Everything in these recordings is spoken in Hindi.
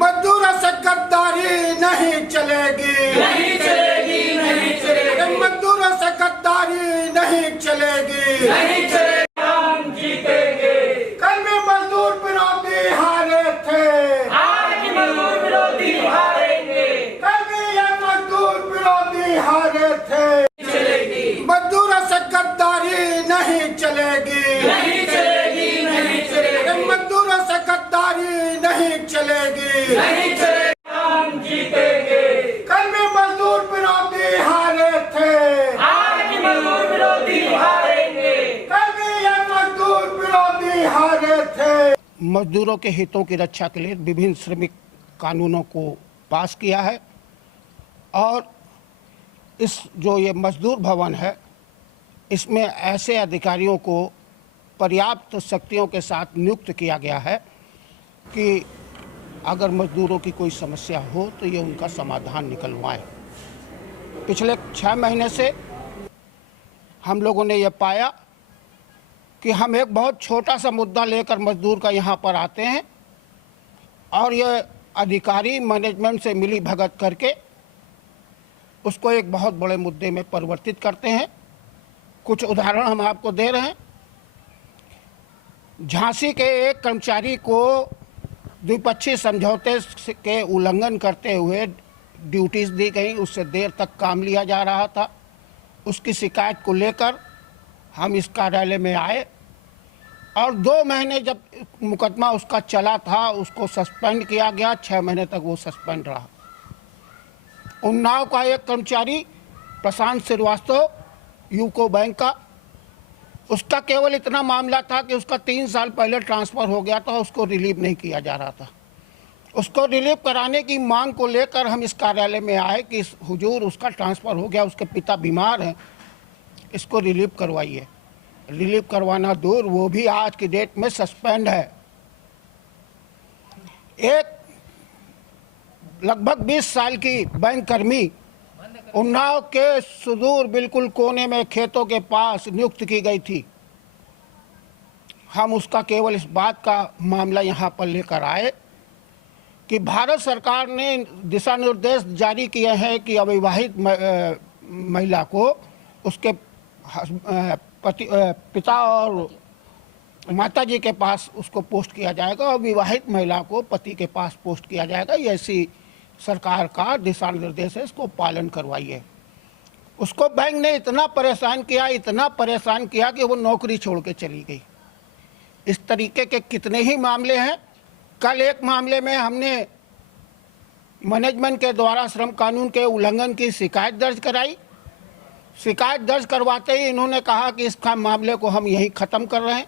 मजदूरों से गद्दारी नहीं चलेगी, नहीं चलेगी, नहीं चलेगी। मजदूरों से गद्दारी नहीं चलेगी, नहीं चलेगी। हम जीतेंगे। कल भी मजदूर विरोधी हारे थे, आज मजदूर विरोधी हारेंगे। कल भी ये मजदूर विरोधी हारे थे। चलेगी। मजदूरों से गद्दारी नहीं चलेगी, नहीं चलेगी, नहीं चलेगी। मजदूरों से गद्दारी नहीं चलेगी, नहीं चलेगी। हम जीतेंगे। कल भी मजदूर विरोधी हारे थे, आज मजदूर विरोधी हारेंगे। कल भी ये मजदूर विरोधी हारे थे। मजदूरों के हितों की रक्षा के लिए विभिन्न श्रमिक कानूनों को पास किया है और इस जो ये मजदूर भवन है इसमें ऐसे अधिकारियों को पर्याप्त शक्तियों के साथ नियुक्त किया गया है कि अगर मजदूरों की कोई समस्या हो तो ये उनका समाधान निकलवाएं। पिछले 6 महीने से हम लोगों ने ये पाया कि हम एक बहुत छोटा सा मुद्दा लेकर मजदूर का यहाँ पर आते हैं और ये अधिकारी मैनेजमेंट से मिली भगत करके उसको एक बहुत बड़े मुद्दे में परिवर्तित करते हैं। कुछ उदाहरण हम आपको दे रहे हैं। झांसी के एक कर्मचारी को द्विपक्षीय समझौते के उल्लंघन करते हुए ड्यूटीज दी गई, उससे देर तक काम लिया जा रहा था। उसकी शिकायत को लेकर हम इस कार्यालय में आए और 2 महीने जब मुकदमा उसका चला था उसको सस्पेंड किया गया। 6 महीने तक वो सस्पेंड रहा। उन्नाव का एक कर्मचारी प्रशांत श्रीवास्तव यूको बैंक का, उसका केवल इतना मामला था कि उसका 3 साल पहले ट्रांसफ़र हो गया था, उसको रिलीव नहीं किया जा रहा था। उसको रिलीव कराने की मांग को लेकर हम इस कार्यालय में आए कि हुजूर उसका ट्रांसफ़र हो गया, उसके पिता बीमार हैं, इसको रिलीव करवाइए। रिलीव करवाना दूर, वो भी आज की डेट में सस्पेंड है। एक लगभग 20 साल की बैंक कर्मी उन्नाव के सुदूर बिल्कुल कोने में खेतों के पास नियुक्त की गई थी। हम उसका केवल इस बात का मामला यहाँ पर लेकर आए कि भारत सरकार ने दिशा निर्देश जारी किए हैं कि अविवाहित महिला को उसके पिता और माता जी के पास उसको पोस्ट किया जाएगा और विवाहित महिला को पति के पास पोस्ट किया जाएगा। ये ऐसी सरकार का दिशा निर्देश है, इसको पालन करवाइए। उसको बैंक ने इतना परेशान किया कि वो नौकरी छोड़ के चली गई। इस तरीके के कितने ही मामले हैं। कल एक मामले में हमने मैनेजमेंट के द्वारा श्रम कानून के उल्लंघन की शिकायत दर्ज कराई। शिकायत दर्ज करवाते ही इन्होंने कहा कि इसका मामले को हम यहीं ख़त्म कर रहे हैं।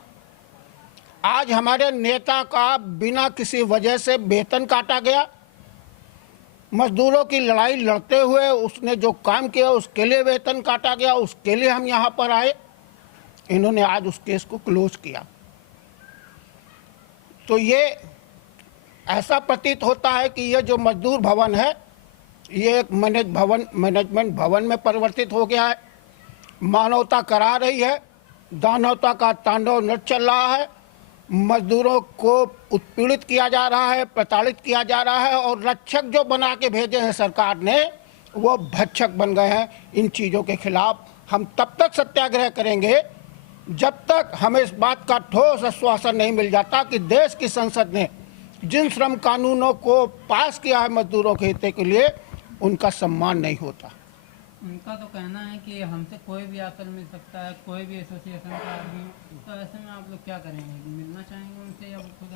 आज हमारे नेता का बिना किसी वजह से वेतन काटा गया। मजदूरों की लड़ाई लड़ते हुए उसने जो काम किया उसके लिए वेतन काटा गया, उसके लिए हम यहाँ पर आए। इन्होंने आज उस केस को क्लोज किया। तो ये ऐसा प्रतीत होता है कि ये जो मजदूर भवन है ये एक मैनेजमेंट भवन में परिवर्तित हो गया है। मानवता करा रही है, दानवता का तांडव नृत्य चल रहा है। मजदूरों को उत्पीड़ित किया जा रहा है, प्रताड़ित किया जा रहा है और रक्षक जो बना के भेजे हैं सरकार ने वो भक्षक बन गए हैं। इन चीज़ों के खिलाफ हम तब तक सत्याग्रह करेंगे जब तक हमें इस बात का ठोस आश्वासन नहीं मिल जाता कि देश की संसद ने जिन श्रम कानूनों को पास किया है मजदूरों के हित के लिए उनका सम्मान नहीं होता। उनका तो कहना है कि हमसे कोई भी आकर मिल सकता है, कोई भी एसोसिएशन का आदमी। तो ऐसे में आप लोग क्या करेंगे? मिलना चाहेंगे उनसे या खुद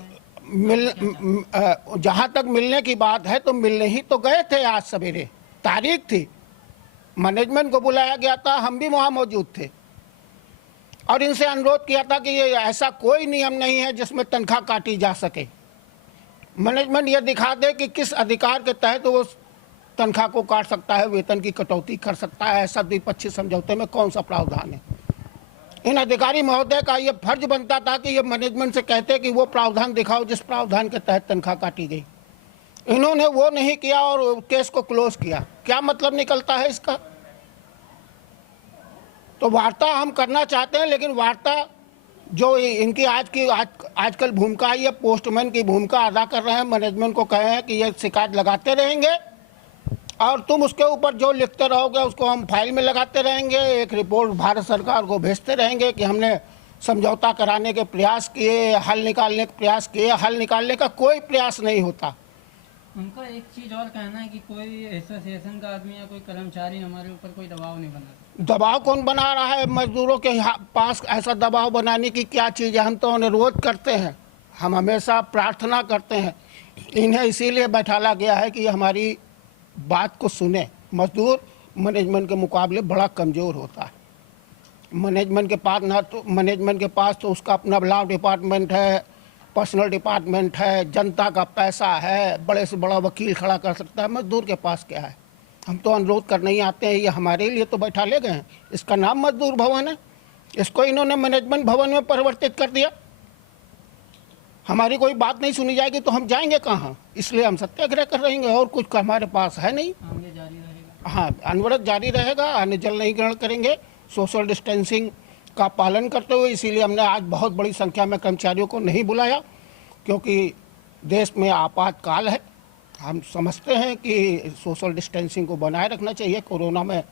जहाँ तक मिलने की बात है तो मिलने ही तो गए थे। आज सवेरे तारीख थी, मैनेजमेंट को बुलाया गया था, हम भी वहाँ मौजूद थे और इनसे अनुरोध किया था कि ये ऐसा कोई नियम नहीं है जिसमें तनख्वाह काटी जा सके। मैनेजमेंट ये दिखा दे कि किस अधिकार के तहत वो तनख्वाह को काट सकता है, वेतन की कटौती कर सकता है। ऐसा द्विपक्षीय समझौते में कौन सा प्रावधान है? इन अधिकारी महोदय का ये फर्ज बनता था कि ये मैनेजमेंट से कहते कि वो प्रावधान दिखाओ जिस प्रावधान के तहत तनख्वाह काटी गई। इन्होंने वो नहीं किया और केस को क्लोज किया। क्या मतलब निकलता है इसका? तो वार्ता हम करना चाहते हैं लेकिन वार्ता जो इनकी आजकल भूमिका है, ये पोस्टमैन की भूमिका अदा कर रहे हैं। मैनेजमेंट को कहे हैं कि ये शिकायत लगाते रहेंगे और तुम उसके ऊपर जो लिखते रहोगे उसको हम फाइल में लगाते रहेंगे, एक रिपोर्ट भारत सरकार को भेजते रहेंगे कि हमने समझौता कराने के प्रयास किए, हल निकालने के प्रयास किए। हल निकालने का कोई प्रयास नहीं होता। उनका एक चीज़ और कहना है कि कोई एसोसिएशन का आदमी या कोई कर्मचारी हमारे ऊपर कोई दबाव नहीं बना। दबाव कौन बना रहा है? मजदूरों के पास ऐसा दबाव बनाने की क्या चीज़ है? हम तो अनुरोध करते हैं, हम हमेशा प्रार्थना करते हैं। इन्हें इसीलिए बैठाला गया है कि हमारी बात को सुने। मजदूर मैनेजमेंट के मुकाबले बड़ा कमज़ोर होता है। मैनेजमेंट के पास तो उसका अपना लॉ डिपार्टमेंट है, पर्सनल डिपार्टमेंट है, जनता का पैसा है, बड़े से बड़ा वकील खड़ा कर सकता है। मजदूर के पास क्या है? हम तो अनुरोध करने ही आते हैं, ये हमारे लिए तो बैठा ले गए हैं। इसका नाम मजदूर भवन है, इसको इन्होंने मैनेजमेंट भवन में परिवर्तित कर दिया। हमारी कोई बात नहीं सुनी जाएगी तो हम जाएंगे कहाँ? इसलिए हम सत्याग्रह कर रहेंगे, और कुछ हमारे पास है नहीं। आगे जारी रहेगा। हाँ, अनवरत जारी रहेगा, अन्य जल नहीं ग्रहण करेंगे, सोशल डिस्टेंसिंग का पालन करते हुए। इसीलिए हमने आज बहुत बड़ी संख्या में कर्मचारियों को नहीं बुलाया, क्योंकि देश में आपातकाल है। हम समझते हैं कि सोशल डिस्टेंसिंग को बनाए रखना चाहिए। कोरोना में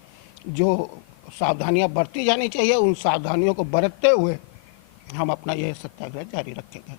जो सावधानियां बरती जानी चाहिए, उन सावधानियों को बरतते हुए हम अपना यह सत्याग्रह जारी रखेंगे।